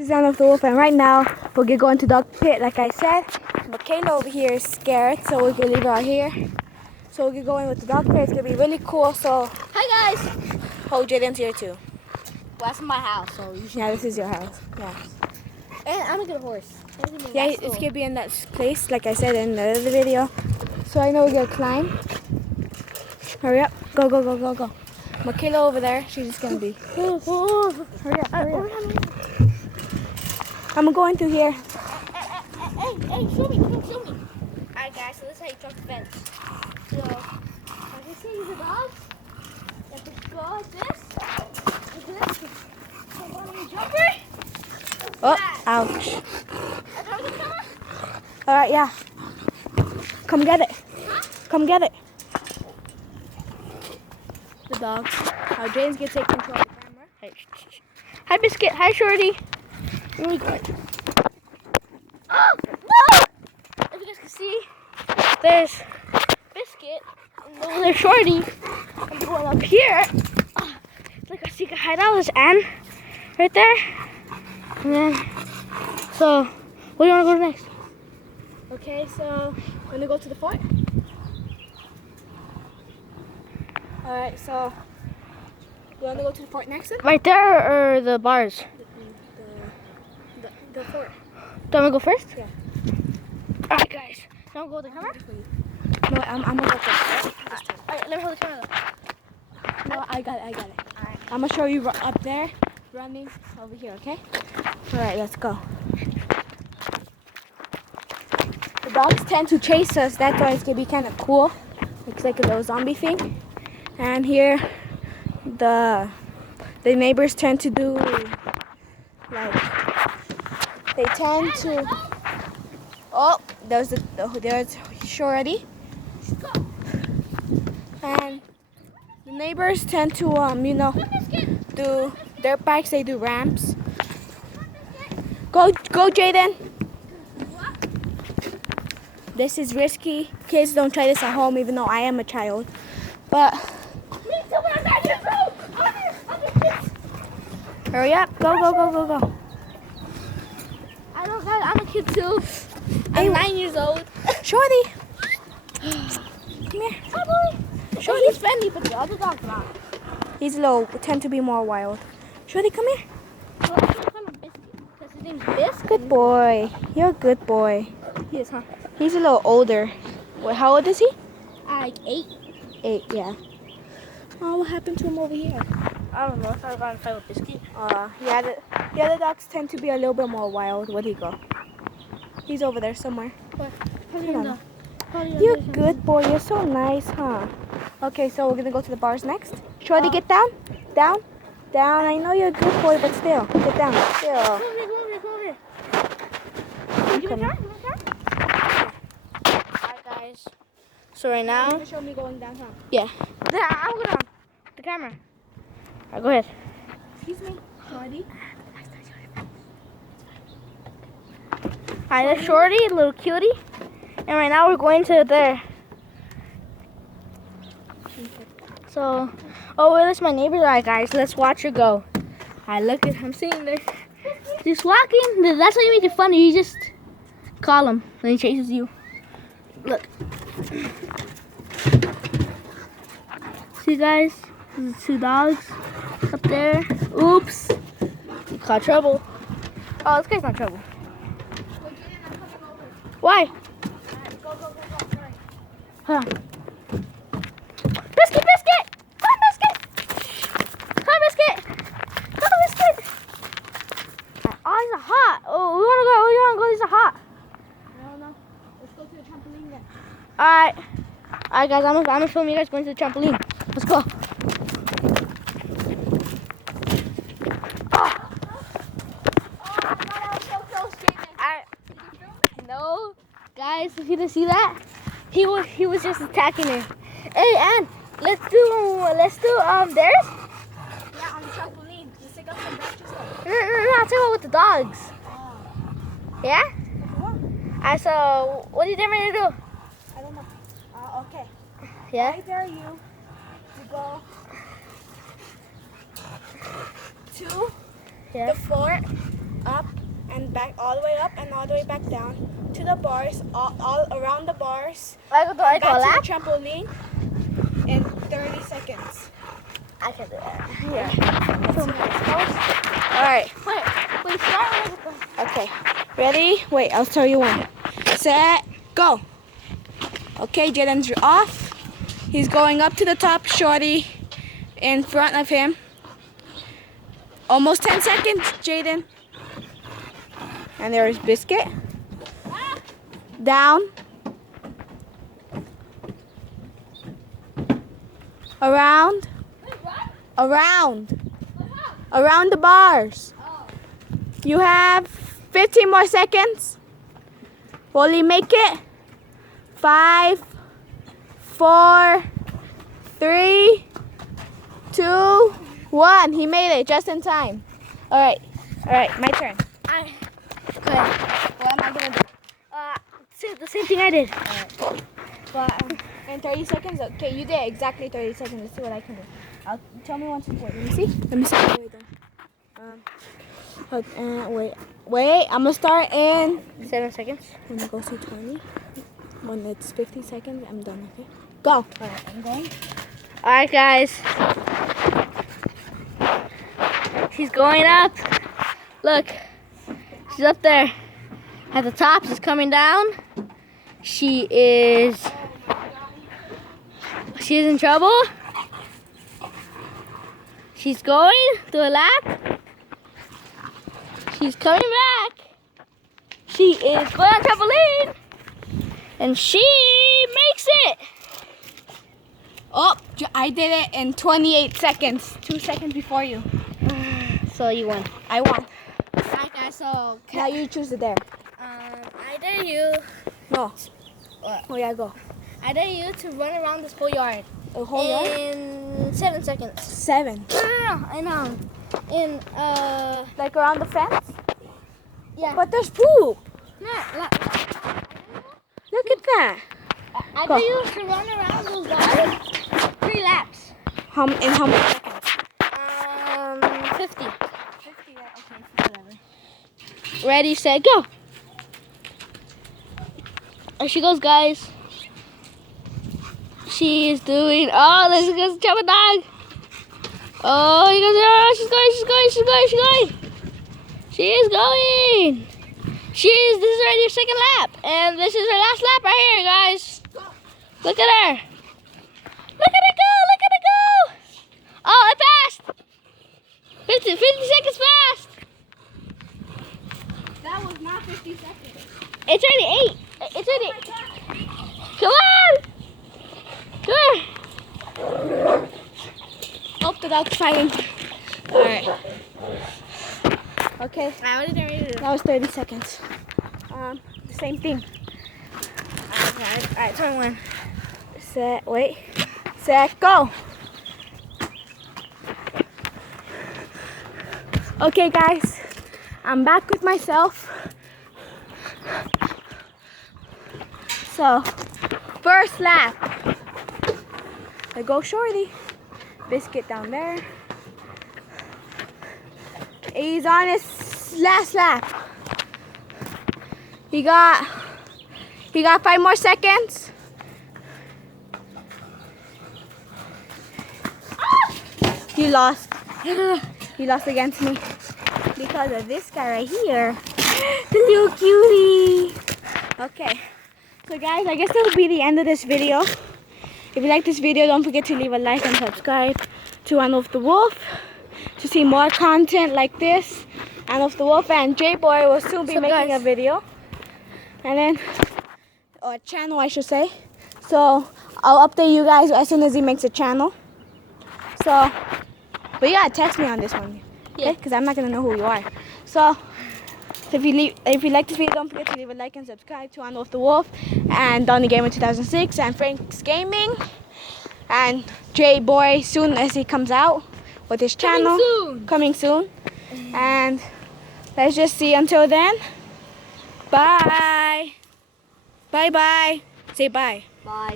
This is Anna of the Wolf, and right now we're gonna go into dog pit. Like I said, Michaela over here is scared, so we're gonna leave her out here. So we're gonna go in with the dog pit. It's gonna be really cool. So Hi guys. oh, Jaden's here too. Well, that's my house, so you should. Yeah, this is your house. Yeah. And I'm a good horse. Yeah, it's gonna be in that place, like I said in the other video. So I know we're gonna climb. Hurry up! Go, go, go, go, go! Michaela over there. She's just gonna be. Hurry up! Hurry up! I'm gonna go into here. Hey, show me, show me. Alright guys, so this is how you jump the fence. So, as you see the dogs, you have to go like this. Come on, you jumper. Oh, ouch. Alright, yeah. Come get it. Come get it. The dogs. Now James gonna take control of the camera. Hey, hi Biscuit, hi Shorty. Really good. Oh, no! If you guys can see, there's Biscuit and over there Shorty. I'm going up here. It's like a secret hideout. There's Anne right there. And then, so, where do you want to go next? Okay, so we're gonna go to the fort. Alright, so you wanna go to the fort next? Right there or the bars? The fort. Do you want to go first? Yeah. Alright guys, now go to the camera. No, I'm gonna go first. Alright, let me hold the camera though. No, I got it. Alright. I'm gonna show you up there, running over here, okay? Alright, let's go. The dogs tend to chase us, that's why it's gonna be kind of cool. Looks like a little zombie thing. And here, the neighbors tend to do, like, they tend to, oh, there's Shorty. And the neighbors tend to, you know, do dirt bikes, they do ramps. Go Jaden. This is risky. Kids don't try this at home, even though I am a child. But hurry up. Go. I don't know, I'm a kid too. I'm 9 years old. Shorty. Come here. Hi boy. Shorty. He's friendly, but the other dog's not. He's low, tend to be more wild. Shorty, come here. So I'm gonna call him Biscuit, because his name's Biscuit. Good boy. You're a good boy. He is, huh? He's a little older. What, how old is he? Like 8. 8, yeah. Oh, what happened to him over here? I don't know if I got in a fight with Biscuit. Yeah, the other dogs tend to be a little bit more wild. Where'd he go? He's over there somewhere. You're a good boy. You're so nice, huh? Okay, so we're gonna go to the bars next. Shorty, get down. Down. I know you're a good boy, but still, get down. Still. Come over here. I'm You coming. Alright guys. So right now, You show me going down, huh? yeah. I'm going down. The camera. Alright, go ahead. Excuse me, Shorty. Alright, there's Shorty, a little cutie. And right now we're going to there. So, oh, wait, that's my neighbor. Alright, guys, let's watch her go. Alright, look at him sitting there. Just walking. That's how you make it funny. You just call him, then he chases you. Look. See, guys? There's 2 dogs up there. Oops. You caught trouble. Oh, this guy's not trouble. Why? Go. Huh. Biscuit! Come on, Biscuit! Oh, these are hot. Oh, we wanna go. These are hot. I don't know. Let's go to the trampoline then. Alright, guys, I'm gonna film you guys going to the trampoline. Let's go. No, guys, if you didn't see that, he was just attacking her. Hey, Ann, let's do theirs. Yeah, on the trampoline. Let's take up some branches though. No, I'm talking about with the dogs. Yeah? So what are you getting ready to do? I don't know. Okay. Yeah? I dare you to go to Yeah. the fort, up back, all the way up and all the way back down to the bars, all around the bars. I go Back lap? to the trampoline in 30 seconds. I can do that. Yeah. Let's see how this goes. All right. Wait, start with the... Okay. Ready? Wait, I'll tell you when. Set, go. Okay, Jaden's off. He's going up to the top, Shorty in front of him. Almost 10 seconds, Jaden. And there is Biscuit. Down. Around. Around the bars. You have 15 more seconds. Will he make it? 5, 4, 3, 2, 1. He made it just in time. All right, my turn. Okay. What am I gonna do? The same thing I did. But in 30 seconds. Okay, you did exactly 30 seconds. Let's see what I can do. Tell me once. Wait, let me see. Wait, wait. I'm gonna start in 7 seconds. when it goes to 20. When it's 50 seconds, I'm done. Okay, go. All right, I'm going. All right, guys. She's going up. Look, she's up there. At the top, she's coming down. She's in trouble. She's going through a lap. She's coming back. She is going on trampoline. And she makes it. Oh, I did it in 28 seconds. 2 seconds before you. So you won. I won. Alright, guys, so Now you choose it there. I dare you. No. What? Oh yeah, go. I dare you to run around this whole yard The whole yard? in 7 seconds. 7. No, I know. In Like around the fence? yeah. But there's poop. No, Look at that. I Go. dare you to run around those yards 3 laps. In how many seconds? 50. 50. Okay, whatever. Ready, set, go. There she goes, guys. She is doing. Oh, this is gonna jump a dog. Oh, you guys! Oh, she's going. She is going. This is already her second lap, and this is her last lap right here, guys. Look at her. Look at her go. Oh, I passed. 50 seconds fast. That was not 50 seconds. It's already 8. It's already. Come on. Oh, the dog's fighting. Alright. Okay, that was 30 seconds. The same thing. Alright, 21. Set, wait. Set, go. Okay, guys. I'm back with myself. So, first lap. I go Shorty. Biscuit down there. He's on his last lap. He got 5 more seconds. He lost. He lost against me because of this guy right here. The little cutie. Okay. So guys, I guess that'll be the end of this video. If you like this video, don't forget to leave a like and subscribe to Anolf the Wolf to see more content like this. Anolf the Wolf and J-Boy will soon be making a video. And then, or a channel I should say. So, I'll update you guys as soon as he makes a channel. So, but you gotta text me on this one. Okay? Because I'm not gonna know who you are. So, if you like this video, don't forget to leave a like and subscribe to Anolf the Wolf and Donny Gamer 2006 and Frank's Gaming and J-Boy soon as he comes out with his channel. Coming soon. And let's just see until then. Bye. Bye bye. Say bye. Bye.